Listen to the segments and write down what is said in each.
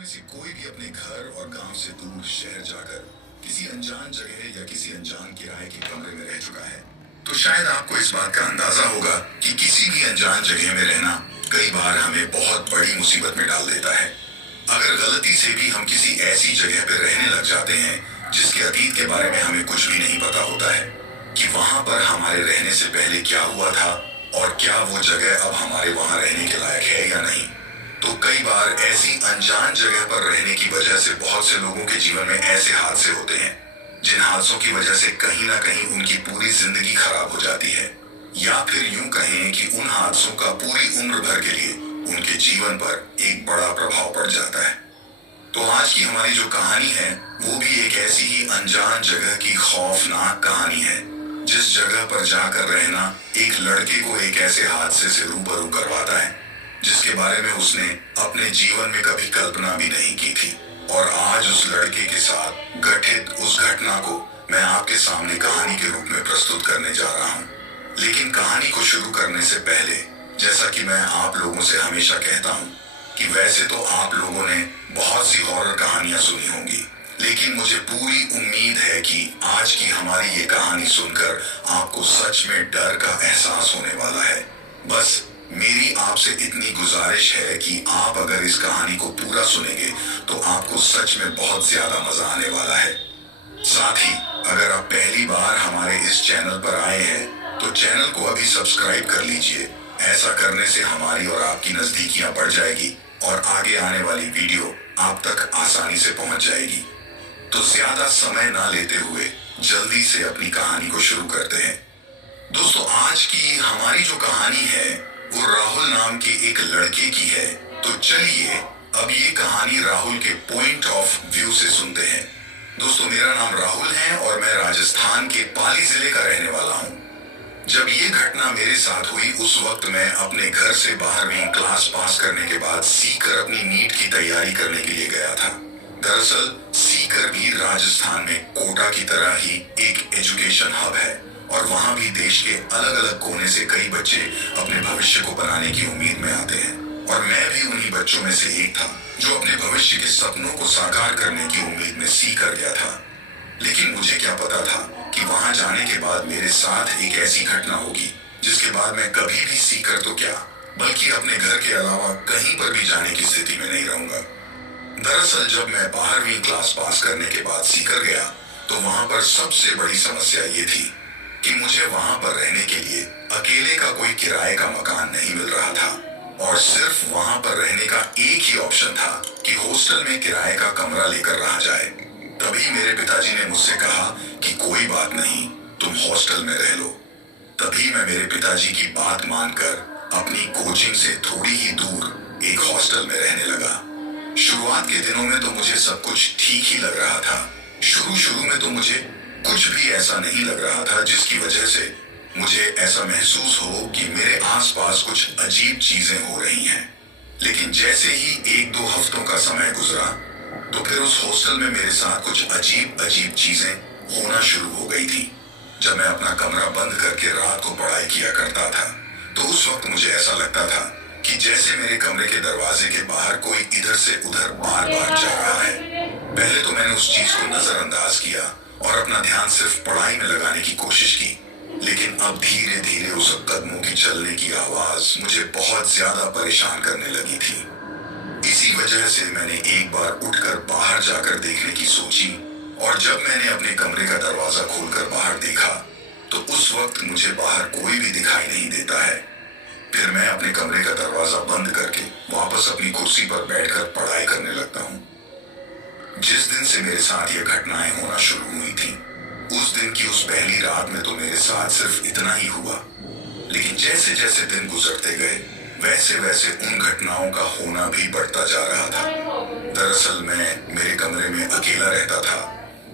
में से कोई भी अपने घर और गांव से दूर शहर जाकर किसी अनजान जगह या किसी अनजान किराए के कमरे में रह चुका है, तो शायद आपको इस बात का अंदाजा होगा कि किसी भी अनजान जगह में रहना कई बार हमें बहुत बड़ी मुसीबत में डाल देता है। अगर गलती से भी हम किसी ऐसी जगह पर रहने लग जाते हैं जिसके अतीत के बारे में हमें कुछ भी नहीं पता होता है कि वहां पर हमारे रहने से पहले क्या हुआ था और क्या वो जगह अब हमारे वहां रहने के लायक है या नहीं, तो कई बार ऐसी अनजान जगह पर रहने की वजह से बहुत से लोगों के जीवन में ऐसे हादसे होते हैं जिन हादसों की वजह से कहीं ना कहीं उनकी पूरी जिंदगी खराब हो जाती है, या फिर यूं कहें कि उन हादसों का पूरी उम्र भर के लिए उनके जीवन पर एक बड़ा प्रभाव पड़ जाता है। तो आज की हमारी जो कहानी है वो भी एक ऐसी ही अनजान जगह की खौफनाक कहानी है जिस जगह पर जाकर रहना एक लड़के को एक ऐसे हादसे से रूबरू करवाता है जिसके बारे में उसने अपने जीवन में कभी कल्पना भी नहीं की थी। और आज उस लड़के के साथ घटित उस घटना को मैं आपके सामने कहानी के रूप में प्रस्तुत करने जा रहा हूँ। लेकिन कहानी को शुरू करने से पहले, जैसा कि मैं आप लोगों से हमेशा कहता हूँ कि वैसे तो आप लोगों ने बहुत सी हॉरर कहानियां सुनी होंगी, लेकिन मुझे पूरी उम्मीद है कि आज की हमारी ये कहानी सुनकर आपको सच में डर का एहसास होने वाला है। बस मेरी आपसे इतनी गुजारिश है कि आप अगर इस कहानी को पूरा सुनेंगे तो आपको सच में बहुत ज्यादा मजा आने वाला है। साथ ही अगर आप पहली बार हमारे इस चैनल पर आए हैं तो चैनल को अभी सब्सक्राइब कर लीजिए। ऐसा करने से हमारी और आपकी नजदीकियां बढ़ जाएगी और आगे आने वाली वीडियो आप तक आसानी से पहुंच जाएगी। तो ज्यादा समय ना लेते हुए जल्दी से अपनी कहानी को शुरू करते हैं। दोस्तों, आज की हमारी जो कहानी है वो राहुल नाम के एक लड़के की है। तो चलिए अब ये कहानी राहुल के पॉइंट ऑफ व्यू से सुनते हैं। दोस्तों, मेरा नाम राहुल है और मैं राजस्थान के पाली जिले का रहने वाला हूँ। जब ये घटना मेरे साथ हुई उस वक्त मैं अपने घर से 12वीं क्लास पास करने के बाद सीकर अपनी नीट की तैयारी करने के लिए गया था। दरअसल सीकर भी राजस्थान में कोटा की तरह ही एक एजुकेशन हब है और वहां भी देश के अलग अलग कोने से कई बच्चे अपने भविष्य को बनाने की उम्मीद में आते हैं और मैं भी उन्हीं बच्चों में से एक था जो अपने भविष्य के सपनों को साकार करने की उम्मीद में सीकर गया था। लेकिन मुझे क्या पता था कि वहां जाने के बाद मेरे साथ एक ऐसी घटना होगी जिसके बाद मैं कभी भी सीकर तो क्या बल्कि अपने घर के अलावा कहीं पर भी जाने की स्थिति में नहीं रहूंगा। दरअसल जब मैं 12वीं क्लास पास करने के बाद सीकर गया तो वहां पर सबसे बड़ी समस्या ये थी कि मुझे वहां पर रहने के लिए अकेले का कोई किराए का मकान नहीं मिल रहा था और सिर्फ वहां पर रहने का एक ही ऑप्शन था कि हॉस्टल में किराए का कमरा लेकर रहा जाए। तभी मेरे पिताजी ने मुझसे कहा कि कोई बात नहीं, तुम हॉस्टल में रह लो। तभी मैं मेरे पिताजी की बात मानकर अपनी कोचिंग से थोड़ी ही दूर एक हॉस्टल में रहने लगा। शुरुआत के दिनों में तो मुझे सब कुछ ठीक ही लग रहा था। शुरू में तो मुझे कुछ भी ऐसा नहीं लग रहा था जिसकी वजह से मुझे ऐसा महसूस हो कि मेरे आसपास कुछ अजीब चीजें हो रही हैं। लेकिन जैसे ही 1-2 हफ्तों का समय गुजरा तो फिर उस हॉस्टल में मेरे साथ कुछ अजीब चीजें होना शुरू हो गई थी। जब मैं अपना कमरा बंद करके रात को पढ़ाई किया करता था तो उस वक्त मुझे ऐसा लगता था कि जैसे मेरे कमरे के दरवाजे के बाहर कोई इधर से उधर बार जा रहा है। पहले तो मैंने उस चीज को नजरअंदाज किया और अपना ध्यान सिर्फ पढ़ाई में लगाने की कोशिश की, लेकिन अब धीरे धीरे उस कदमों की चलने की आवाज मुझे बहुत ज्यादा परेशान करने लगी थी। इसी वजह से मैंने एक बार उठकर बाहर जाकर देखने की सोची और जब मैंने अपने कमरे का दरवाजा खोलकर बाहर देखा तो उस वक्त मुझे बाहर कोई भी दिखाई नहीं देता है। फिर मैं अपने कमरे का दरवाजा बंद करके वापस अपनी कुर्सी पर बैठकर पढ़ाई करने लगता हूँ। जिस दिन से मेरे साथ ये घटनाएं होना शुरू हुई थी उस दिन की उस पहली रात में तो मेरे साथ सिर्फ इतना ही हुआ, लेकिन जैसे जैसे दिन गुजरते गए वैसे वैसे उन घटनाओं का होना भी बढ़ता जा रहा था। दरअसल मैं मेरे कमरे में अकेला रहता था।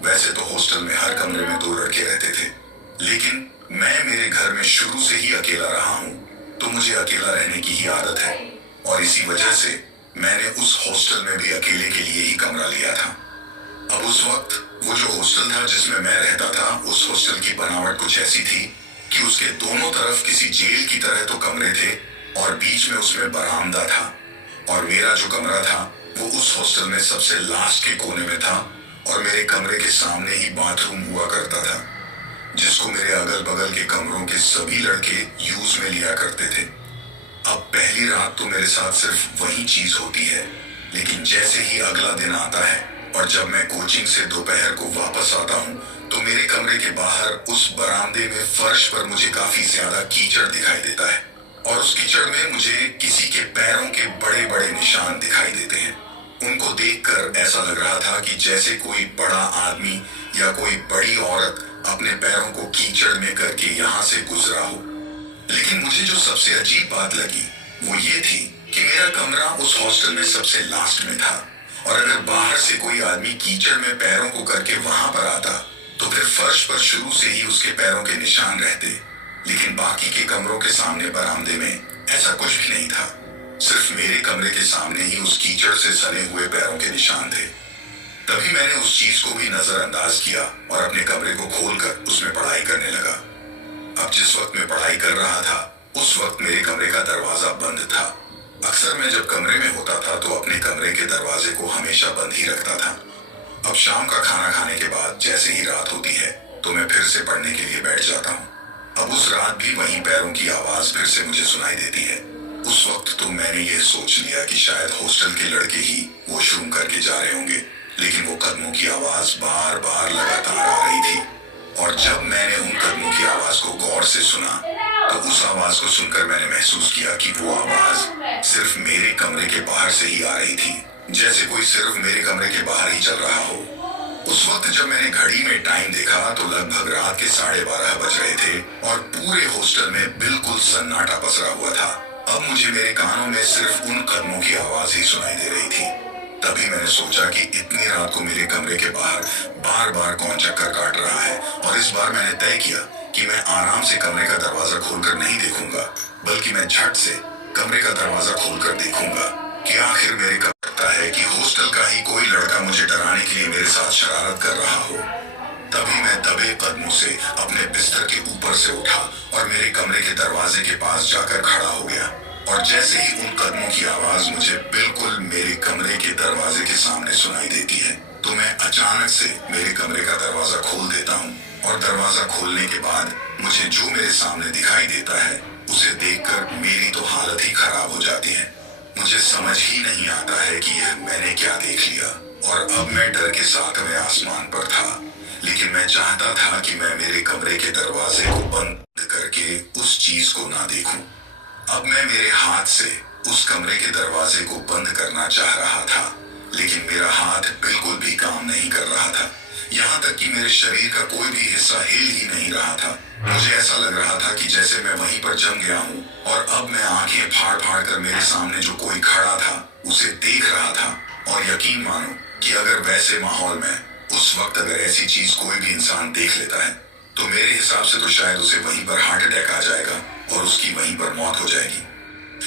वैसे तो हॉस्टल में हर कमरे में 2 लड़के रहते थे, लेकिन मैं मेरे घर में शुरू से ही अकेला रहा हूँ तो मुझे अकेला रहने की ही आदत है और इसी वजह से मैंने उस हॉस्टल में भी अकेले के लिए ही कमरा लिया था। अब उस वक्त वो जो हॉस्टल था जिसमें मैं रहता था उस हॉस्टल की बनावट कुछ ऐसी थी कि उसके दोनों तरफ किसी जेल की तरह तो कमरे थे और बीच में उसमें बरामदा था और मेरा जो कमरा था वो उस हॉस्टल में सबसे लास्ट के कोने में था और मेरे कमरे के सामने ही बाथरूम हुआ करता था, जिसको मेरे अगल बगल के कमरों के सभी लड़के यूज में लिया करते थे। अब पहली रात तो मेरे साथ सिर्फ वही चीज होती है, लेकिन जैसे ही अगला दिन आता है और जब मैं कोचिंग से दोपहर को वापस आता हूँ, तो मेरे कमरे के बाहर उस बरामदे में फर्श पर मुझे काफी ज्यादा कीचड़ दिखाई देता है और उस कीचड़ में मुझे किसी के पैरों के बड़े बड़े निशान दिखाई देते हैं। उनको देखकर ऐसा लग रहा था कि जैसे कोई बड़ा आदमी या कोई बड़ी औरत अपने पैरों को कीचड़ में करके यहाँ से गुजरा हो। लेकिन मुझे जो सबसे अजीब बात लगी वो ये थी कि मेरा कमरा उस हॉस्टल में सबसे लास्ट में था और अगर बाहर से कोई आदमी कीचड़ में पैरों को करके वहां पर आता तो फिर फर्श पर शुरू से ही उसके पैरों के निशान रहते, लेकिन बाकी के कमरों के सामने बरामदे में ऐसा कुछ भी नहीं था। सिर्फ मेरे कमरे के सामने ही उस कीचड़ से सने हुए पैरों के निशान थे। तभी मैंने उस चीज को भी नजरअंदाज किया और अपने कमरे को खोलकर उसमें पढ़ाई करने लगा। अब जिस वक्त मैं पढ़ाई कर रहा था उस वक्त मेरे कमरे का दरवाजा बंद था। अक्सर मैं जब कमरे में होता था तो अपने कमरे के दरवाजे को हमेशा बंद ही रखता था। अब शाम का खाना खाने के बाद जैसे ही रात होती है तो मैं फिर से पढ़ने के लिए बैठ जाता हूँ। अब उस रात भी वही पैरों की आवाज फिर से मुझे सुनाई देती है। उस वक्त तो मैंने ये सोच लिया कि शायद हॉस्टल के लड़के ही वॉशरूम करके जा रहे होंगे, लेकिन वो कदमों की आवाज बार बार लगातार आ रही थी और जब मैंने उन कदमों की आवाज को गौर से सुना तो उस आवाज को सुनकर मैंने महसूस किया कि वो आवाज सिर्फ मेरे कमरे के बाहर से ही आ रही थी, जैसे कोई सिर्फ मेरे कमरे के बाहर ही चल रहा हो। उस वक्त जब मैंने घड़ी में टाइम देखा तो लगभग रात के 12:30 बज रहे थे और पूरे हॉस्टल में बिल्कुल सन्नाटा पसरा हुआ था। अब मुझे मेरे कानों में सिर्फ उन कदमों की आवाज ही सुनाई दे रही थी। तभी मैंने सोचा कि इतनी रात को मेरे कमरे के बाहर बार बार कौन चक्कर काट रहा है और इस बार मैंने तय किया कि मैं आराम से कमरे का दरवाजा खोलकर नहीं देखूंगा, बल्कि मैं झट से कमरे का दरवाजा खोलकर देखूंगा कि आखिर मेरे को लगता है कि हॉस्टल का ही कोई लड़का मुझे डराने के लिए मेरे साथ शरारत कर रहा हो। तभी मैं दबे कदमों से अपने बिस्तर के ऊपर से उठा और मेरे कमरे के दरवाजे के पास जाकर खड़ा हो गया और जैसे ही उन कदमों की आवाज मुझे बिल्कुल मेरे कमरे के दरवाजे के सामने सुनाई देती है तो मैं अचानक से मेरे कमरे का दरवाजा खोल देता हूँ और दरवाजा खोलने के बाद मुझे जो मेरे सामने दिखाई देता है उसे देखकर मेरी तो हालत ही खराब हो जाती है। मुझे समझ ही नहीं आता है कि यह मैंने क्या देख लिया और अब मैं डर के 7वें आसमान पर था, लेकिन मैं चाहता था कि मैं मेरे कमरे के दरवाजे को बंद करके उस चीज को ना देखूं। अब मैं मेरे हाथ से उस कमरे के दरवाजे को बंद करना चाह रहा था, लेकिन मेरा हाथ बिल्कुल भी काम नहीं कर रहा था। यहाँ तक कि मेरे शरीर का कोई भी हिस्सा हिल ही नहीं रहा था। मुझे ऐसा लग रहा था कि जैसे मैं वहीं पर जम गया हूँ और अब मैं आंखें फाड़ फाड़ कर मेरे सामने जो कोई खड़ा था उसे देख रहा था। और यकीन मानो कि अगर वैसे माहौल में उस वक्त अगर ऐसी चीज कोई भी इंसान देख लेता है तो मेरे हिसाब से तो शायद उसे वहीं पर हार्ट अटैक आ जाएगा और उसकी वहीं पर मौत हो जाएगी।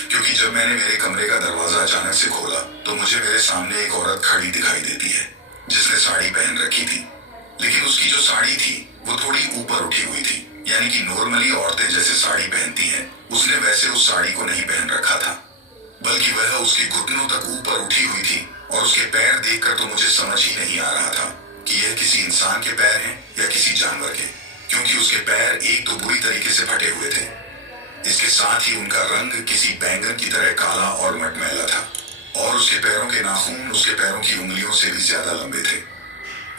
क्योंकि जब मैंने मेरे कमरे का दरवाजा अचानक से खोला तो मुझे मेरे सामने एक औरत खड़ी दिखाई देती है जिसने साड़ी पहन रखी थी, लेकिन उसकी जो साड़ी थी वो थोड़ी ऊपर उठी हुई थी, यानी कि नॉर्मली औरतें जैसे साड़ी पहनती हैं उसने वैसे उस साड़ी को नहीं पहन रखा था, बल्कि वह उसके घुटनों तक ऊपर उठी हुई थी और उसके पैर देखकर तो मुझे समझ ही नहीं आ रहा था कि यह किसी इंसान के पैर हैं या किसी जानवर के, क्योंकि उसके पैर एक तो बुरी तरीके से फटे हुए थे, इसके साथ ही उनका रंग किसी बैंगन की तरह काला और मटमैला था और उसके पैरों के नाखून उसके पैरों की उंगलियों से भी ज्यादा लंबे थे।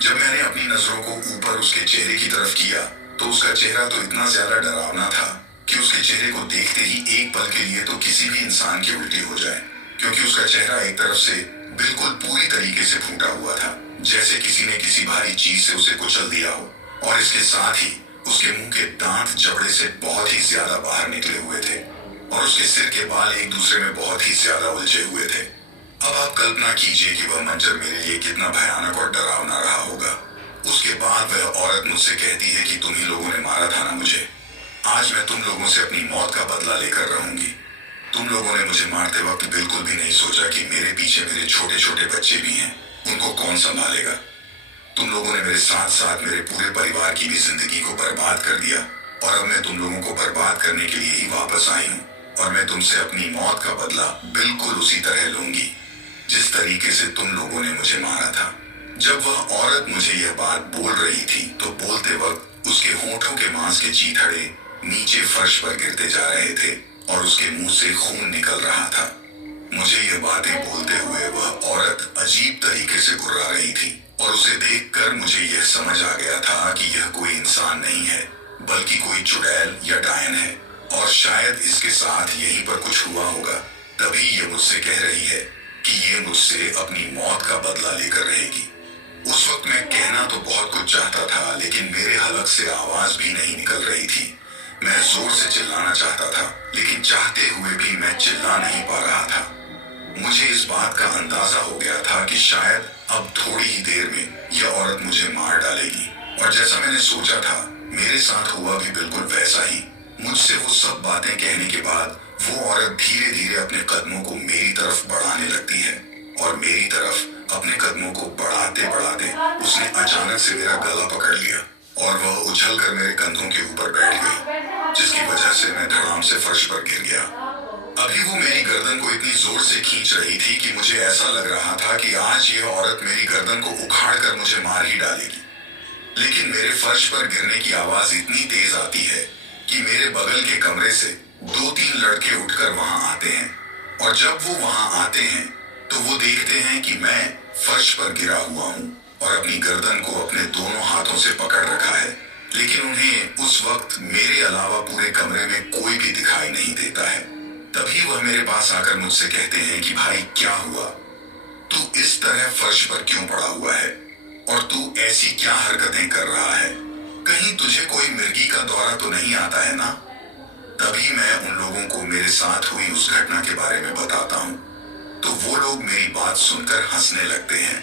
जब मैंने अपनी नजरों को ऊपर उसके चेहरे की तरफ किया तो उसका चेहरा तो इतना ज्यादा डरावना था कि उसके चेहरे को देखते ही एक पल के लिए तो किसी भी इंसान की उल्टी हो जाए, क्योंकि उसका चेहरा एक तरफ से बिल्कुल पूरी तरीके से फूटा हुआ था, जैसे किसी ने किसी भारी चीज से उसे कुचल दिया हो, और इसके साथ ही उसके मुंह के दांत जबड़े से बहुत ही ज्यादा बाहर निकले हुए थे और उसके सिर के बाल एक दूसरे में बहुत ही ज्यादा उलझे हुए थे। अब आप कल्पना कीजिए कि वह मंजर मेरे लिए कितना भयानक और डरावना रहा होगा। उसके बाद वह औरत मुझसे कहती है कि तुम ही लोगों ने मारा था ना मुझे, आज मैं तुम लोगों से अपनी मौत का बदला लेकर रहूंगी। तुम लोगों ने मुझे मारते वक्त बिल्कुल भी नहीं सोचा कि मेरे पीछे मेरे छोटे छोटे बच्चे भी हैं, उनको कौन संभालेगा। तुम लोगों ने मेरे साथ साथ मेरे पूरे परिवार की भी जिंदगी को बर्बाद कर दिया और अब मैं तुम लोगों को बर्बाद करने के लिए ही वापस आई हूँ और मैं तुमसे अपनी मौत का बदला बिल्कुल उसी तरह लूंगी जिस तरीके से तुम लोगों ने मुझे मारा था। जब वह औरत मुझे यह बात बोल रही थी तो बोलते वक्त उसके होठों के मांस के चीथड़े नीचे फर्श पर गिरते जा रहे थे और उसके मुंह से खून निकल रहा था। मुझे यह बातें बोलते हुए वह औरत अजीब तरीके से घुर्रा रही थी और उसे देखकर मुझे यह समझ आ गया था कि यह कोई इंसान नहीं है बल्कि कोई चुड़ैल या डायन है और शायद इसके साथ यहीं पर कुछ हुआ होगा। तभी ये मुझसे कह रही है कि ये मुझसे अपनी मौत का बदला लेकर रहेगी। उस वक्त मैं कहना तो बहुत कुछ चाहता था लेकिन मेरे हलक से आवाज भी नहीं निकल रही थी। मैं जोर से चिल्लाना चाहता था लेकिन चाहते हुए भी मैं चिल्ला नहीं पा रहा था। मुझे इस बात का अंदाजा हो गया था कि शायद अब थोड़ी ही देर में यह औरत मुझे मार डालेगी और जैसा मैंने सोचा था मेरे साथ हुआ भी बिल्कुल वैसा ही। मुझसे वो सब बातें कहने के बाद वो औरत धीरे धीरे अपने कदमों को मेरी तरफ बढ़ाने लगती है और मेरी तरफ अपने कदमों को बढ़ाते बढ़ाते उसने अचानक से मेरा गला पकड़ लिया और वह उछलकर मेरे कंधों के ऊपर बैठ गई, जिसकी वजह से मैं धड़ाम से फर्श पर गिर गया। अभी वो मेरी गर्दन को इतनी जोर से खींच रही थी कि मुझे ऐसा लग रहा था कि आज यह औरत मेरी गर्दन को उखाड़ कर मुझे मार ही डालेगी। लेकिन मेरे फर्श पर गिरने की आवाज इतनी तेज आती है कि मेरे बगल के कमरे से 2-3 लड़के उठकर वहां आते हैं और जब वो वहां आते हैं तो वो देखते हैं कि मैं फर्श पर गिरा हुआ हूं और अपनी गर्दन को अपने दोनों हाथों से पकड़ रखा है। लेकिन उन्हें उस वक्त मेरे अलावा पूरे कमरे में कोई भी दिखाई नहीं देता है। तभी वह मेरे पास आकर मुझसे कहते हैं कि भाई क्या हुआ, तू इस तरह फर्श पर क्यों पड़ा हुआ है और तू ऐसी क्या हरकतें कर रहा है, कहीं तुझे कोई मिर्गी का दौरा तो नहीं आता है ना। तभी मैं उन लोगों को मेरे साथ हुई उस घटना के बारे में बताता हूँ तो वो लोग मेरी बात सुनकर हंसने लगते हैं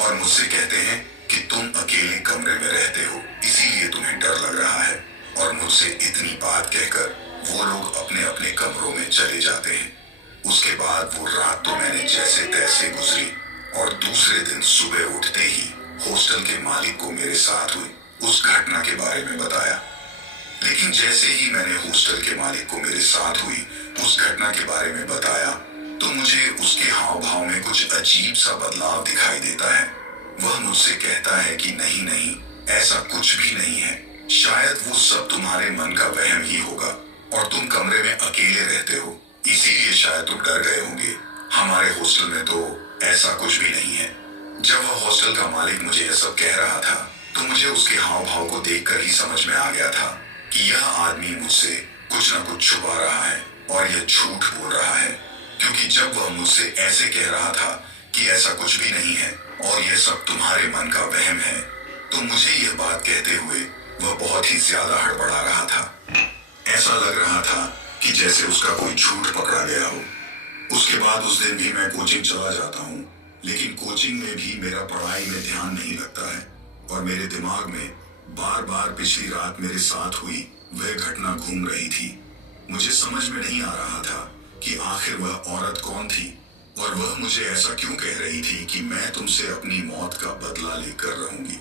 और मुझसे कहते हैं कि तुम अकेले कमरे में रहते हो इसीलिए तुम्हें डर लग रहा है और मुझसे इतनी बात कहकर वो लोग अपने अपने कमरों में चले जाते हैं। उसके बाद वो रात तो मैंने जैसे तैसे गुजरी और दूसरे दिन सुबह उठते ही हॉस्टल के मालिक को मेरे साथ हुई उस घटना के बारे में बताया। लेकिन जैसे ही मैंने हॉस्टल के मालिक को मेरे साथ हुई उस घटना के बारे में बताया तो मुझे उसके हाव भाव में कुछ अजीब सा बदलाव दिखाई देता है। वह मुझसे कहता है कि नहीं नहीं, ऐसा कुछ भी नहीं है, शायद वो सब तुम्हारे मन का वहम ही होगा और तुम कमरे में अकेले रहते हो इसीलिए शायद तुम डर गए होंगे। हमारे हॉस्टल में तो ऐसा कुछ भी नहीं है। जब वह हॉस्टल का मालिक मुझे यह सब कह रहा था तो मुझे उसके हाव भाव को देखकर ही समझ में आ गया था कि यह आदमी मुझसे कुछ न कुछ छुपा रहा है और यह झूठ बोल रहा है, क्योंकि जब वह मुझसे ऐसे कह रहा था कि ऐसा कुछ भी नहीं है और यह सब तुम्हारे मन का वहम है तो मुझे यह बात कहते हुए वह बहुत ही ज्यादा हड़बड़ा रहा था। ऐसा लग रहा था कि जैसे उसका कोई झूठ पकड़ा गया हो। उसके बाद उस दिन भी मैं कोचिंग चला जाता हूँ लेकिन कोचिंग में भी मेरा पढ़ाई में ध्यान नहीं लगता है और मेरे दिमाग में बार बार पिछली रात मेरे साथ हुई वह घटना घूम रही थी। मुझे समझ में नहीं आ रहा था कि आखिर वह औरत कौन थी और वह मुझे ऐसा क्यों कह रही थी कि मैं तुमसे अपनी मौत का बदला लेकर रहूंगी।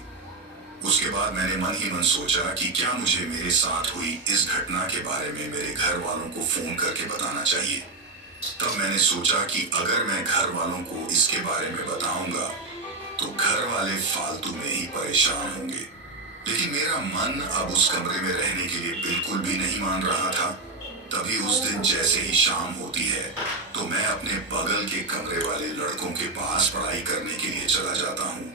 उसके बाद मैंने मन ही मन सोचा कि क्या मुझे मेरे साथ हुई इस घटना के बारे में मेरे घर वालों को फोन करके बताना चाहिए। तब मैंने सोचा कि अगर मैं घर वालों को इसके बारे में बताऊंगा तो घर वाले फालतू में ही परेशान होंगे। लेकिन मेरा मन अब उस कमरे में रहने के लिए बिल्कुल भी नहीं मान रहा था। तभी उस दिन जैसे ही शाम होती है तो मैं अपने बगल के कमरे वाले लड़कों के पास पढ़ाई करने के लिए चला जाता हूँ।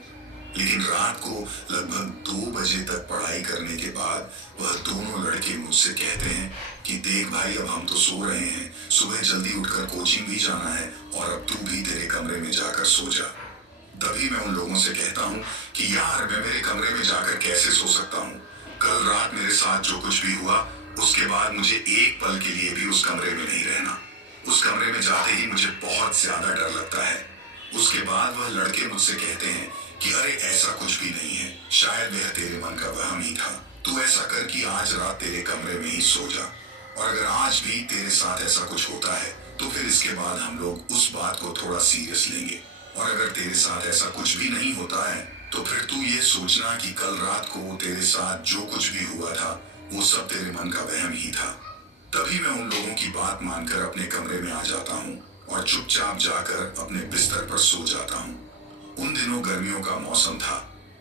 लेकिन रात को लगभग 2 बजे तक पढ़ाई करने के बाद वह दोनों लड़के मुझसे कहते हैं कि देख भाई अब हम तो सो रहे हैं, सुबह जल्दी उठकर कोचिंग भी जाना है और अब तू भी तेरे कमरे में जाकर सो जा। तभी मैं उन लोगों से कहता हूँ कि यार मैं मेरे कमरे में जाकर कैसे सो सकता हूँ। कल रात मेरे साथ जो कुछ भी हुआ उसके बाद मुझे एक पल के लिए भी उस कमरे में नहीं रहना। उस कमरे में जाते ही मुझे बहुत ज्यादा डर लगता है। उसके बाद वह लड़के मुझसे कहते हैं कि अरे ऐसा कुछ भी नहीं है, शायद वह तेरे मन का वहम ही था। तू ऐसा कर कि आज रात तेरे कमरे में ही सो जा और अगर आज भी तेरे साथ ऐसा कुछ होता है तो फिर इसके बाद हम लोग उस बात को थोड़ा सीरियस लेंगे और अगर तेरे साथ ऐसा कुछ भी नहीं होता है तो फिर तू ये सोचना कि कल रात को तेरे साथ जो कुछ भी हुआ था वो सब तेरे मन का वहम ही था। तभी मैं उन लोगों की बात मानकर अपने कमरे में आ जाता हूँ और चुपचाप जाकर अपने बिस्तर पर सो जाता हूँ। उन दिनों गर्मियों का मौसम था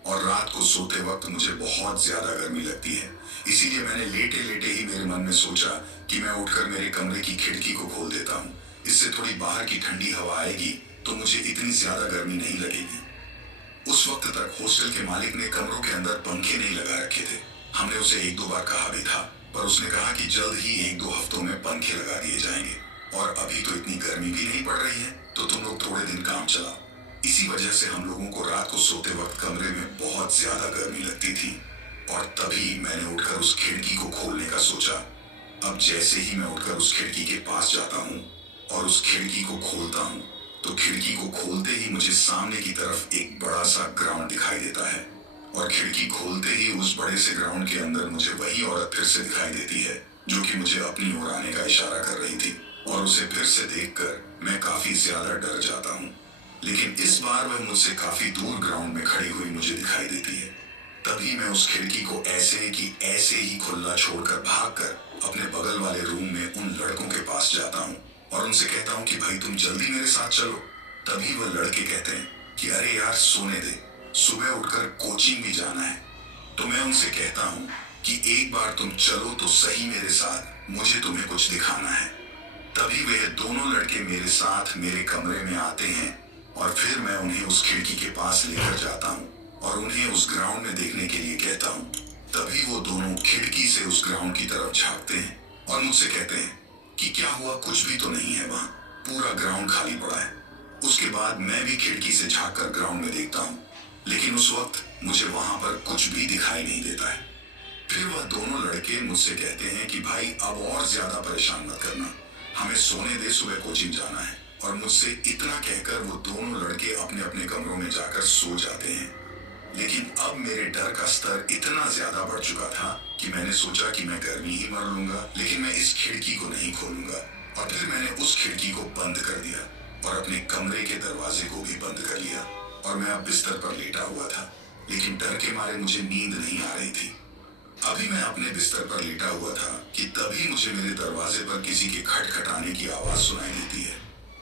और रात को सोते वक्त मुझे बहुत ज्यादा गर्मी लगती है। इसीलिए मैंने लेटे लेटे ही मेरे मन में सोचा कि मैं उठकर मेरे कमरे की खिड़की को खोल देता हूँ। इससे थोड़ी बाहर की ठंडी हवा आएगी तो मुझे इतनी ज्यादा गर्मी नहीं लगेगी। उस वक्त तक हॉस्टल के मालिक ने कमरों के अंदर पंखे नहीं लगा रखे थे। हमने उसे एक दो बार कहा भी था, पर उसने कहा कि जल्द ही एक दो हफ्तों में पंखे लगा दिए जाएंगे और अभी तो इतनी गर्मी भी नहीं पड़ रही है, तो तुम लोग थोड़े दिन काम चलाओ। इसी वजह से हम लोगों को रात को सोते वक्त कमरे में बहुत ज्यादा गर्मी लगती थी और तभी मैंने उठकर उस खिड़की को खोलने का सोचा। अब जैसे ही मैं उठकर उस खिड़की के पास जाता हूँ और उस खिड़की को खोलता हूँ तो खिड़की को खोलते ही मुझे सामने की तरफ एक बड़ा सा ग्राउंड दिखाई देता है और खिड़की खोलते ही उस बड़े से ग्राउंड के अंदर मुझे वही औरत फिर से दिखाई देती है जो कि मुझे अपनी ओर आने का इशारा कर रही थी और उसे फिर से देखकर मैं काफी ज्यादा डर जाता हूँ। लेकिन इस बार वह मुझसे काफी दूर ग्राउंड में खड़ी हुई मुझे दिखाई देती है। तभी मैं उस खिड़की को ऐसे कि ऐसे ही खुला छोड़कर भागकर अपने बगल वाले रूम में उन लड़कों के पास जाता हूँ और उनसे कहता हूँ कि भाई तुम जल्दी मेरे साथ चलो। तभी वह लड़के कहते हैं कि अरे यार सोने दे, सुबह उठकर कोचिंग भी जाना है। तो मैं उनसे कहता हूँ कि एक बार तुम चलो तो सही मेरे साथ, मुझे तुम्हें कुछ दिखाना है। तभी वे दोनों लड़के मेरे साथ मेरे कमरे में आते हैं और फिर मैं उन्हें उस खिड़की के पास लेकर जाता हूँ और उन्हें उस ग्राउंड में देखने के लिए कहता हूँ। तभी वो दोनों खिड़की से उस ग्राउंड की तरफ झांकते हैं और मुझसे कहते हैं कि क्या हुआ, कुछ भी तो नहीं है वहां, पूरा ग्राउंड खाली पड़ा है। उसके बाद मैं भी खिड़की से झांककर ग्राउंड में देखता हूँ, लेकिन उस वक्त मुझे वहां पर कुछ भी दिखाई नहीं देता है। फिर वह दोनों लड़के मुझसे कहते हैं कि भाई अब और ज्यादा परेशान मत करना, हमें सोने दे, सुबह कोचिंग जाना है। और मुझसे इतना कहकर वो दोनों लड़के अपने अपने कमरों में जाकर सो जाते हैं। लेकिन अब मेरे डर का स्तर इतना ज्यादा बढ़ चुका था कि मैंने सोचा कि मैं गर्मी ही मर लूंगा, लेकिन मैं इस खिड़की को नहीं खोलूंगा। और फिर मैंने उस खिड़की को बंद कर दिया और अपने कमरे के दरवाजे को भी बंद कर लिया और मैं अब बिस्तर पर लेटा हुआ था, लेकिन डर के मारे मुझे नींद नहीं आ रही थी। अभी मैं अपने बिस्तर पर लेटा हुआ था कि तभी मुझे मेरे दरवाजे पर किसी के खटखटाने की आवाज सुनाई देती है।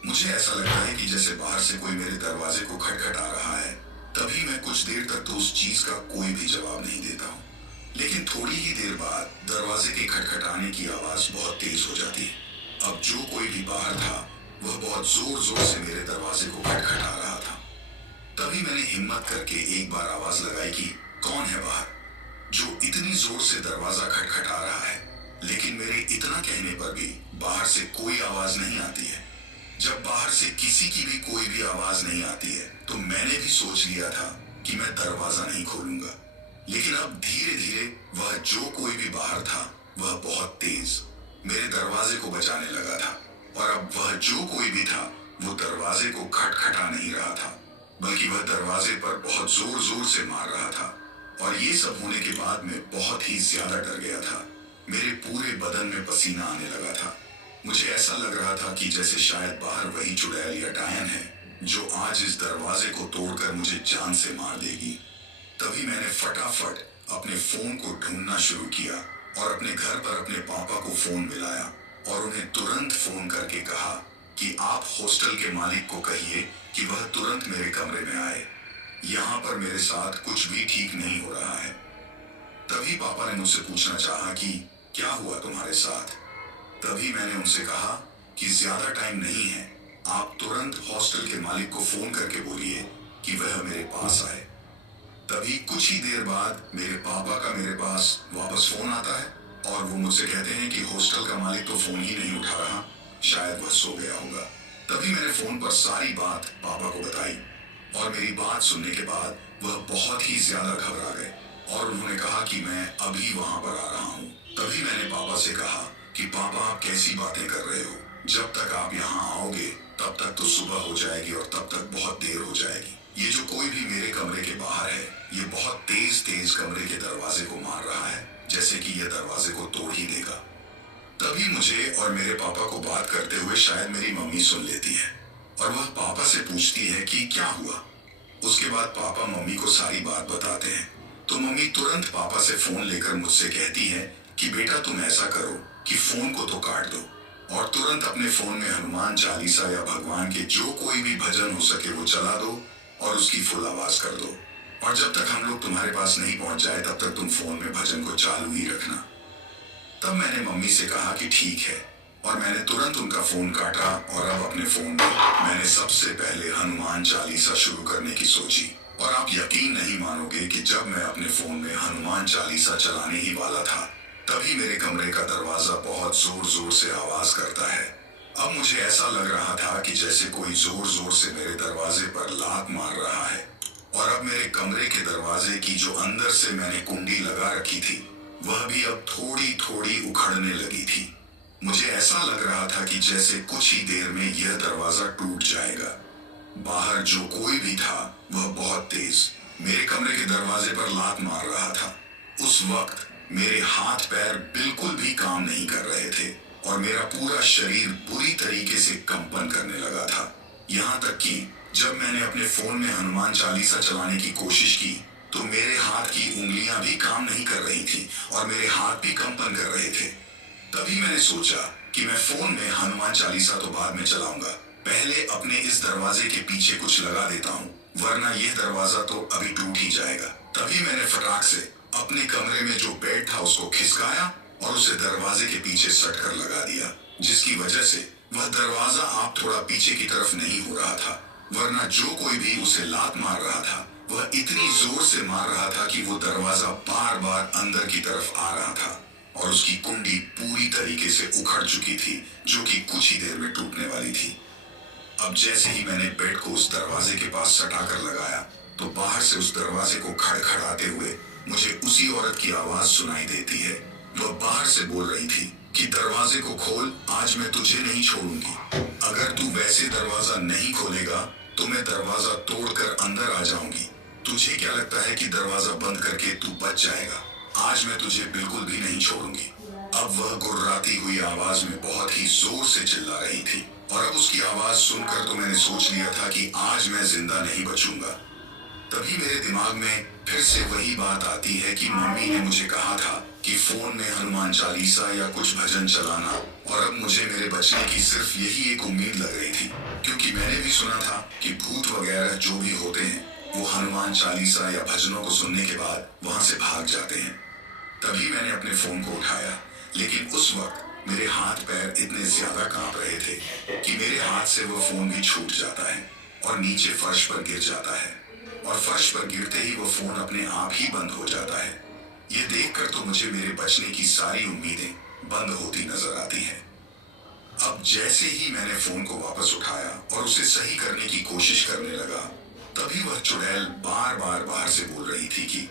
मुझे ऐसा लगता है कि जैसे बाहर से कोई मेरे दरवाजे को खटखटा रहा है। तभी मैं कुछ देर तक तो उस चीज का कोई भी जवाब नहीं देता हूँ, लेकिन थोड़ी ही देर बाद दरवाजे के खटखटाने की आवाज बहुत तेज हो जाती है। अब जो कोई भी बाहर था वह बहुत जोर जोर से मेरे दरवाजे को खटखटा रहा था। तभी मैंने हिम्मत करके एक बार आवाज लगाई कि कौन है बाहर, जो इतनी जोर से दरवाजा खटखटा रहा है। लेकिन मेरे इतना कहने पर भी बाहर से कोई आवाज नहीं आती है। जब बाहर से किसी की भी कोई भी आवाज नहीं आती है तो मैंने भी सोच लिया था कि मैं दरवाजा नहीं खोलूंगा। लेकिन अब धीरे धीरे वह जो कोई भी बाहर था वह बहुत तेज मेरे दरवाजे को बजाने लगा था और अब वह जो कोई भी था वो दरवाजे को खटखटा नहीं रहा था, बल्कि वह दरवाजे पर बहुत जोर जोर से मार रहा था। और ये सब होने के बाद मैं बहुत ही ज्यादा डर गया था। मेरे पूरे बदन में पसीना आने लगा था। मुझे ऐसा लग रहा था कि जैसे शायद बाहर वही चुड़ैल या डायन है जो आज इस दरवाजे को तोड़कर मुझे जान से मार देगी। तभी मैंने फटाफट अपने फोन को ढूंढना शुरू किया और अपने घर पर अपने पापा को फोन मिलाया और उन्हें तुरंत फोन करके कहा कि आप हॉस्टल के मालिक को कहिए कि वह तुरंत मेरे कमरे में आए, यहाँ पर मेरे साथ कुछ भी ठीक नहीं हो रहा है। तभी पापा ने मुझसे पूछना चाहा कि क्या हुआ तुम्हारे साथ। तभी मैंने उनसे कहा कि ज्यादा टाइम नहीं है, आप तुरंत हॉस्टल के मालिक को फोन करके बोलिए कि वह मेरे पास आए। तभी कुछ ही देर बाद मेरे पापा का मेरे पास वापस फोन आता है और वो मुझसे कहते हैं कि हॉस्टल का मालिक तो फोन ही नहीं उठा रहा, शायद वह सो गया होगा। तभी मैंने फोन पर सारी बात पापा को बताई और मेरी बात सुनने के बाद वह बहुत ही ज्यादा घबरा गए और उन्होंने कहा कि मैं अभी वहां पर आ रहा हूँ। तभी मैंने पापा से कहा कि पापा आप कैसी बातें कर रहे हो, जब तक आप यहाँ आओगे तब तक तो सुबह हो जाएगी और तब तक बहुत देर हो जाएगी। ये जो कोई भी मेरे कमरे के बाहर है ये बहुत तेज तेज कमरे के दरवाजे को मार रहा है, जैसे कि यह दरवाजे को तोड़ ही देगा। तभी मुझे और मेरे पापा को बात करते हुए शायद मेरी मम्मी सुन लेती है और वह पापा से पूछती है कि क्या हुआ। उसके बाद पापा मम्मी को सारी बात बताते हैं तो मम्मी तुरंत पापा से फोन लेकर मुझसे कहती है कि बेटा तुम ऐसा करो कि फोन को तो काट दो। और तुरंत अपने फोन में हनुमान चालीसा या भगवान के जो कोई भी भजन हो सके वो चला दो और उसकी फुल आवाज कर दो। और जब तक हम लोग तुम्हारे पास नहीं पहुंच जाए तब तक तुम फोन में भजन को चालू ही रखना। तब मैंने मम्मी से कहा कि ठीक है, और मैंने तुरंत उनका फोन काटा और अब अपने फोन में मैंने सबसे पहले हनुमान चालीसा शुरू करने की सोची। और आप यकीन नहीं मानोगे कि जब मैं अपने फोन में हनुमान चालीसा चलाने ही वाला था तभी मेरे कमरे का दरवाजा बहुत जोर जोर से आवाज करता है। अब मुझे ऐसा लग रहा था कि जैसे कोई जोर जोर से मेरे दरवाजे पर लात मार रहा है। और अब मेरे कमरे के दरवाजे की जो अंदर से मैंने कुंडी लगा रखी थी वह भी अब थोड़ी थोड़ी उखड़ने लगी थी। मुझे ऐसा लग रहा था कि जैसे कुछ ही देर में यह दरवाजा टूट जाएगा। बाहर जो कोई भी था वह बहुत तेज मेरे कमरे के दरवाजे पर लात मार रहा था। उस वक्त मेरे हाथ पैर बिल्कुल भी काम नहीं कर रहे थे और मेरा पूरा शरीर बुरी तरीके से कंपन करने लगा था। यहाँ तक कि जब मैंने अपने फोन में हनुमान चालीसा चलाने की कोशिश की तो मेरे हाथ की उंगलियां भी काम नहीं कर रही थी और मेरे हाथ भी कंपन कर रहे थे। तभी मैंने सोचा कि मैं फोन में हनुमान चालीसा तो बाद में चलाऊंगा, पहले अपने इस दरवाजे के पीछे कुछ लगा देता हूँ, वरना यह दरवाजा तो अभी टूट ही जाएगा। तभी मैंने फटाक से अपने कमरे में जो बेड था उसको खिसकाया और उसे दरवाजे के पीछे सट कर लगा दिया, जिसकी वजह से वह दरवाजा आप थोड़ा पीछे की तरफ नहीं हो रहा था, वरना जो कोई भी उसे लात मार रहा था वह इतनी जोर से मार रहा था कि वो दरवाजा बार बार अंदर की तरफ आ रहा था और उसकी कुंडी पूरी तरीके से उखड़ चुकी थी, जो कि कुछ ही देर में टूटने वाली थी। अब जैसे ही मैंने बेड को उस दरवाजे के पास सटाकर लगाया तो बाहर से उस दरवाजे को खड़खड़ाते हुए मुझे उसी औरत की आवाज सुनाई देती है। वह बाहर से बोल रही थी कि दरवाजे को खोल, आज मैं तुझे नहीं छोड़ूंगी। अगर तू वैसे दरवाजा नहीं खोलेगा तो मैं दरवाजा तोड़कर अंदर आ जाऊंगी। तुझे क्या लगता है कि दरवाजा बंद करके तू बच जाएगा? आज मैं तुझे बिल्कुल भी नहीं छोड़ूंगी। अब वह गुर्राती हुई आवाज में बहुत ही जोर से चिल्ला रही थी और अब उसकी आवाज सुनकर तो मैंने सोच लिया था कि आज मैं जिंदा नहीं बचूंगा। तभी मेरे दिमाग में फिर से वही बात आती है कि मम्मी ने मुझे कहा था कि फोन में हनुमान चालीसा या कुछ भजन चलाना, और अब मुझे मेरे बचने की सिर्फ यही एक उम्मीद लग रही थी, क्योंकि मैंने भी सुना था कि भूत वगैरह जो भी होते हैं वो हनुमान चालीसा या भजनों को सुनने के बाद वहां से भाग जाते हैं। तभी मैंने अपने फोन को उठाया, लेकिन उस वक्त मेरे हाथ पैर इतने ज्यादा कांप रहे थे कि मेरे हाथ से वो फोन भी छूट जाता है और नीचे फर्श पर गिर जाता है, और फर्श पर गिरते ही वो फोन अपने आप ही बंद हो जाता है। ये देखकर तो मुझे मेरे बचने की सारी उम्मीदें बंद होती नजर आती हैं। अब जैसे ही मैंने फोन को वापस उठाया और उसे सही करने की कोशिश करने लगा, तभी वह चुड़ैल बार बार बाहर से बोल रही थी कि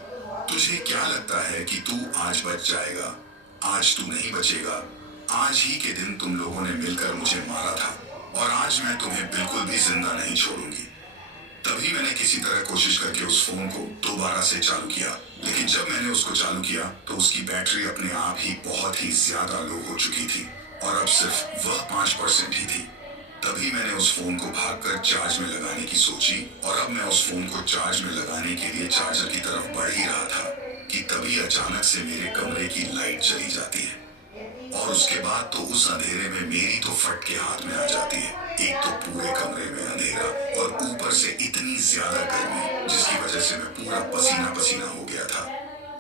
तुझे क्या लगता है कि तू आज बच जाएगा? आज तू नहीं बचेगा। आज ही के दिन तुम लोगों ने मिलकर मुझे मारा था और आज मैं तुम्हें बिल्कुल भी जिंदा नहीं छोड़ूंगी। तभी मैंने किसी तरह कोशिश करके उस फोन को दोबारा से चालू किया, लेकिन जब मैंने उसको चालू किया तो उसकी बैटरी अपने आप ही बहुत ही ज्यादा लो हो चुकी थी और अब सिर्फ वह 5% ही थी। तभी मैंने उस फोन को भागकर चार्ज में लगाने की सोची और अब मैं उस फोन को चार्ज में लगाने के लिए चार्जर की तरफ बढ़ ही रहा था कि तभी अचानक से मेरे कमरे की लाइट चली जाती है और उसके बाद तो उस अंधेरे में मेरी तो फट के हाथ में आ जाती है। एक तो पूरे कमरे में अंधेरा और ऊपर से इतनी ज्यादा गर्मी, जिसकी वजह से मैं पूरा पसीना पसीना हो गया था,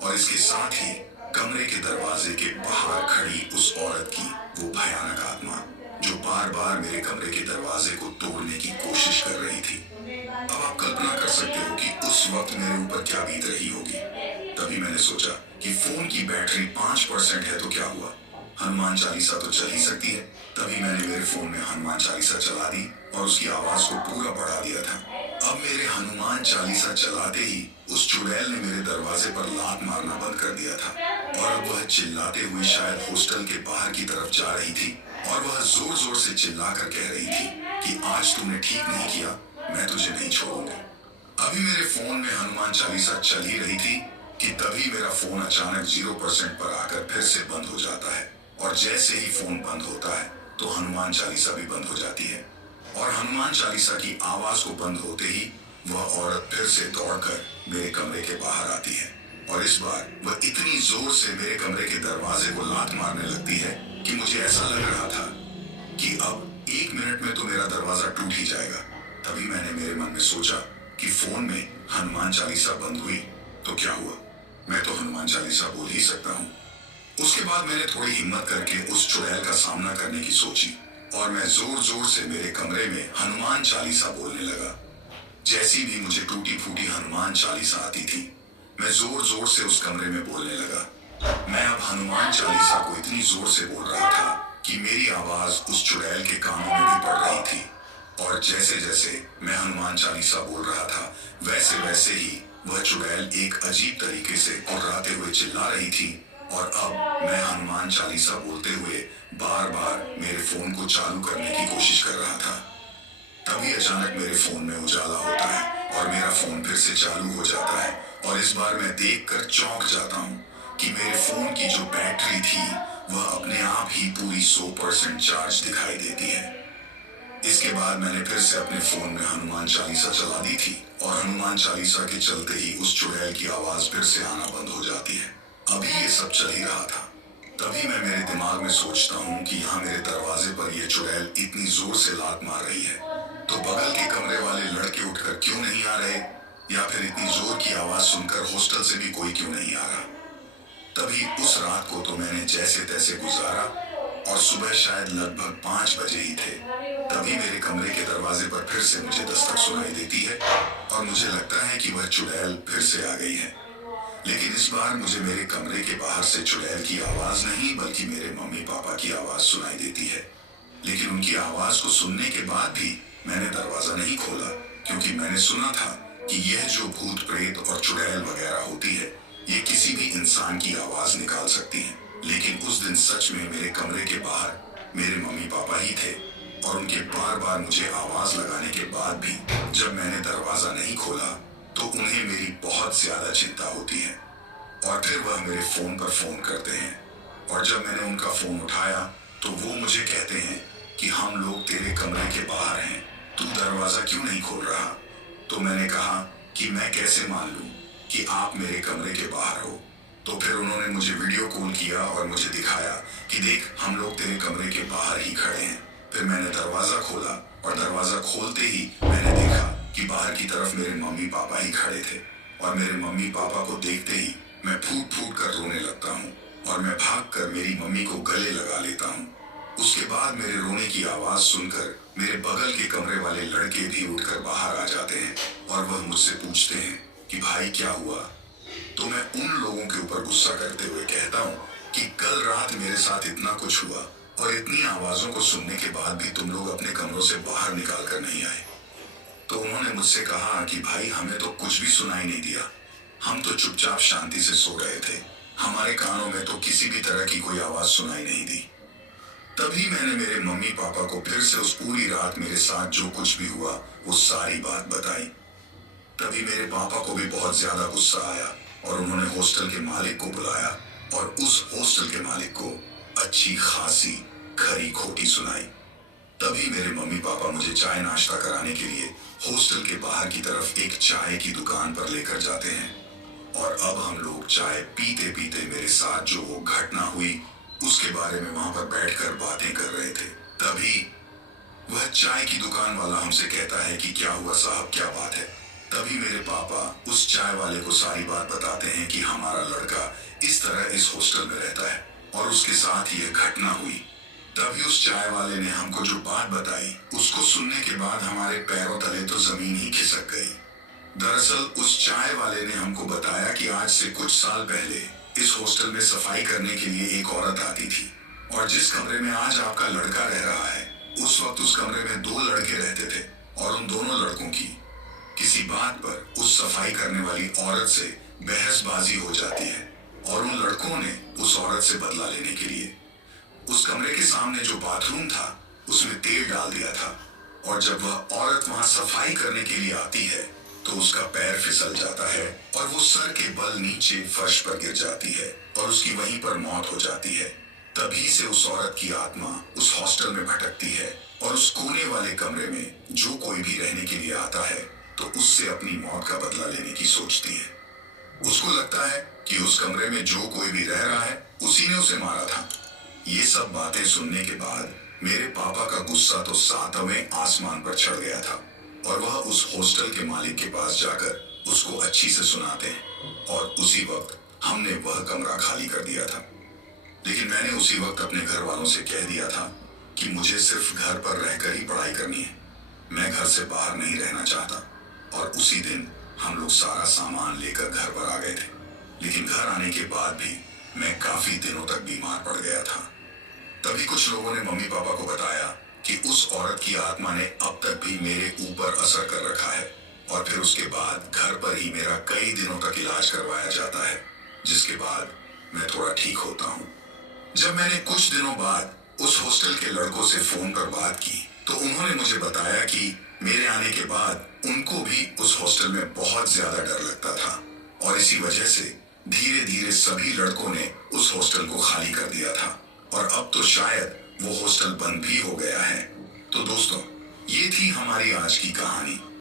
और इसके साथ ही कमरे के दरवाजे के बाहर खड़ी उस औरत की वो भयानक आत्मा जो बार बार मेरे कमरे के दरवाजे को तोड़ने की कोशिश कर रही थी। अब आप कल्पना कर सकते हो कि उस वक्त मेरे ऊपर क्या बीत रही होगी। तभी मैंने सोचा कि फोन की बैटरी 5% है तो क्या हुआ, हनुमान चालीसा तो चल ही सकती है। तभी मैंने मेरे फोन में हनुमान चालीसा चला दी और उसकी आवाज को पूरा बढ़ा दिया था। अब मेरे हनुमान चालीसा चलाते ही उस चुड़ैल ने मेरे दरवाजे पर लात मारना बंद कर दिया था और अब वह चिल्लाते हुए शायद हॉस्टल के बाहर की तरफ जा रही थी और वह जोर जोर से चिल्लाकर कह रही थी कि आज तूने ठीक नहीं किया, मैं तुझे नहीं छोड़ूंगी। अभी मेरे फोन में हनुमान चालीसा चल ही रही थी कि तभी मेरा फोन अचानक 0% पर आकर फिर से बंद हो जाता है और जैसे ही फोन बंद होता है तो हनुमान चालीसा भी बंद हो जाती है और हनुमान चालीसा की आवाज को बंद होते ही वह औरत फिर से दौड़कर मेरे कमरे के बाहर आती है और इस बार वह इतनी जोर से मेरे कमरे के दरवाजे को लात मारने लगती है कि मुझे ऐसा लग रहा था कि अब 1 मिनट में तो मेरा दरवाजा टूट ही जाएगा। तभी मैंने मेरे मन में सोचा कि फोन में हनुमान चालीसा बंद हुई तो क्या हुआ, मैं तो हनुमान चालीसा बोल ही सकता हूँ। उसके बाद मैंने थोड़ी हिम्मत करके उस चुड़ैल का सामना करने की सोची और मैं जोर जोर से मेरे कमरे में हनुमान चालीसा बोलने लगा। जैसी भी मुझे टूटी फूटी हनुमान चालीसा आती थी, मैं जोर जोर से उस कमरे में बोलने लगा। मैं अब हनुमान चालीसा को इतनी जोर से बोल रहा था कि मेरी आवाज उस चुड़ैल के कानों में भी पड़ रही थी। और जैसे जैसे मैं हनुमान चालीसा बोल रहा था, वैसे वैसे ही वह चुड़ैल एक अजीब तरीके से कुर्राते हुए चिल्ला रही थी। और अब मैं हनुमान चालीसा बोलते हुए बार बार मेरे फोन को चालू करने की कोशिश कर रहा था। तभी अचानक मेरे फोन में उजाला होता है और मेरा फोन फिर से चालू हो जाता है। और इस बार मैं देखकर चौंक जाता हूँ कि मेरे फोन की जो बैटरी थी वह अपने आप ही पूरी 100% चार्ज दिखाई देती है। इसके बाद मैंने फिर से अपने फोन में हनुमान चालीसा चला दी थी और हनुमान चालीसा के चलते ही उस चुड़ैल की आवाज फिर से आना बंद हो जाती है। अभी ये सब चल ही रहा था, तभी मैं मेरे दिमाग में सोचता हूँ कि यहाँ मेरे दरवाजे पर यह चुड़ैल इतनी जोर से लात मार रही है, तो बगल के कमरे वाले लड़के उठकर क्यों नहीं आ रहे, या फिर इतनी जोर की आवाज सुनकर हॉस्टल से भी कोई क्यों नहीं आ रहा। तभी उस रात को तो मैंने जैसे तैसे गुजारा और सुबह शायद लगभग 5 बजे ही थे, तभी मेरे कमरे के दरवाजे पर फिर से मुझे दस्तक सुनाई देती है और मुझे लगता है कि वह चुड़ैल फिर से आ गई है। लेकिन इस बार मुझे मेरे कमरे के बाहर से चुड़ैल की आवाज नहीं बल्कि मेरे मम्मी पापा की आवाज सुनाई देती है। लेकिन उनकी आवाज को सुनने के बाद भी मैंने दरवाजा नहीं खोला, क्योंकि मैंने सुना था कि यह जो भूत प्रेत और चुड़ैल वगैरह होती है, ये किसी भी इंसान की आवाज निकाल सकती है। लेकिन उस दिन सच में मेरे कमरे के बाहर मेरे मम्मी पापा ही थे और उनके बार बार मुझे आवाज लगाने के बाद भी जब मैंने दरवाजा नहीं खोला तो उन्हें मेरी बहुत ज्यादा चिंता होती है और फिर वह मेरे फोन पर फोन करते हैं। और जब मैंने उनका फोन उठाया तो वो मुझे कहते हैं कि हम लोग तेरे कमरे के बाहर हैं, तू दरवाजा क्यों नहीं खोल रहा। तो मैंने कहा कि मैं कैसे मान लूं कि आप मेरे कमरे के बाहर हो। तो फिर उन्होंने मुझे वीडियो कॉल किया और मुझे दिखाया कि देख, हम लोग तेरे कमरे के बाहर ही खड़े हैं। फिर मैंने दरवाजा खोला और दरवाजा खोलते ही मैंने देखा कि बाहर की तरफ मेरे मम्मी पापा ही खड़े थे। और मेरे मम्मी पापा को देखते ही मैं फूट फूट कर रोने लगता हूँ और मैं भागकर मेरी मम्मी को गले लगा लेता हूँ। उसके बाद मेरे रोने की आवाज सुनकर मेरे बगल के कमरे वाले लड़के भी उठकर बाहर आ जाते हैं और वह मुझसे पूछते हैं कि भाई क्या हुआ। तो मैं उन लोगों के ऊपर गुस्सा करते हुए कहता हूँ कि कल रात मेरे साथ इतना कुछ हुआ और इतनी आवाजों को सुनने के बाद भी तुम लोग अपने कमरों से बाहर निकाल कर नहीं आए। तो उन्होंने मुझसे कहा कि भाई हमें तो कुछ भी सुनाई नहीं दिया, हम तो चुपचाप शांति से सो रहे थे, हमारे कानों में तो किसी भी तरह की कोई आवाज सुनाई नहीं दी। तभी मैंने मेरे मम्मी पापा को फिर से उस पूरी रात मेरे साथ जो कुछ भी हुआ वो सारी बात बताई। तभी मेरे पापा को भी बहुत ज्यादा गुस्सा आया और उन्होंने हॉस्टल के मालिक को बुलाया और उस हॉस्टल के मालिक को अच्छी खासी खरी खोटी सुनाई। तभी मेरे मम्मी पापा मुझे चाय नाश्ता कराने के लिए हॉस्टल के बाहर की तरफ एक चाय की दुकान पर लेकर जाते हैं। और अब हम लोग चाय पीते पीते मेरे साथ जो वो घटना हुई उसके बारे में वहां पर बैठकर बातें कर रहे थे। तभी वह चाय की दुकान वाला हमसे कहता है कि क्या हुआ साहब, क्या बात है। तभी मेरे पापा उस चाय वाले को सारी बात बताते हैं कि हमारा लड़का इस तरह इस हॉस्टल में रहता है और उसके साथ ये घटना हुई। तभी उस चाय वाले ने हमको जो बात बताई उसको सुनने के बाद हमारे पैरों तले तो जमीन ही खिसक गई। दरअसल उस चाय वाले ने हमको बताया कि आज से कुछ साल पहले इस हॉस्टल में सफाई करने के लिए एक औरत आती थी और जिस कमरे में आज आपका लड़का रह रहा है उस वक्त उस कमरे में 2 लड़के रहते थे और उन दोनों लड़कों की किसी बात पर उस सफाई करने वाली औरत से बहसबाजी हो जाती है और उन लड़कों ने उस औरत से बदला लेने के लिए उस कमरे के सामने जो बाथरूम था उसमें तेल डाल दिया था। और जब वह औरत वहां सफाई करने के लिए आती है तो उसका पैर फिसल जाता है और वो सर के बल नीचे फर्श पर गिर जाती है और उसकी वहीं पर मौत हो जाती है। तभी से उस औरत की आत्मा उस हॉस्टल में भटकती है और उस कोने वाले कमरे में जो कोई भी रहने के लिए आता है तो उससे अपनी मौत का बदला लेने की सोचती है। उसको लगता है कि उस कमरे में जो कोई भी रह रहा है उसी ने उसे मारा था। ये सब बातें सुनने के बाद मेरे पापा का गुस्सा तो सातवें आसमान पर चढ़ गया था और वह उस हॉस्टल के मालिक के पास जाकर उसको अच्छी से सुनाते हैं और उसी वक्त हमने वह कमरा खाली कर दिया था। लेकिन मैंने उसी वक्त अपने घर वालों से कह दिया था कि मुझे सिर्फ घर पर रहकर ही पढ़ाई करनी है, मैं घर से बाहर नहीं रहना चाहता। और उसी दिन हम लोग सारा सामान लेकर घर पर आ गए थे। लेकिन घर आने के बाद भी मैं काफी दिनों तक बीमार पड़ गया था। तभी कुछ लोगों ने मम्मी पापा को बताया कि उस औरत की आत्मा ने अब तक भी मेरे ऊपर असर कर रखा है और फिर उसके बाद घर पर ही मेरा कई दिनों तक इलाज करवाया जाता है, जिसके बाद मैं थोड़ा ठीक होता हूँ। जब मैंने कुछ दिनों बाद उस हॉस्टल के लड़कों से फोन पर बात की तो उन्होंने मुझे बताया कि मेरे आने के बाद उनको भी उस हॉस्टल में बहुत ज्यादा डर लगता था और इसी वजह से धीरे धीरे सभी लड़कों ने उस हॉस्टल को खाली कर दिया था और अब तो शायद वो हॉस्टल बंद भी हो गया है। तो दोस्तों, ये थी हमारी आज की कहानी।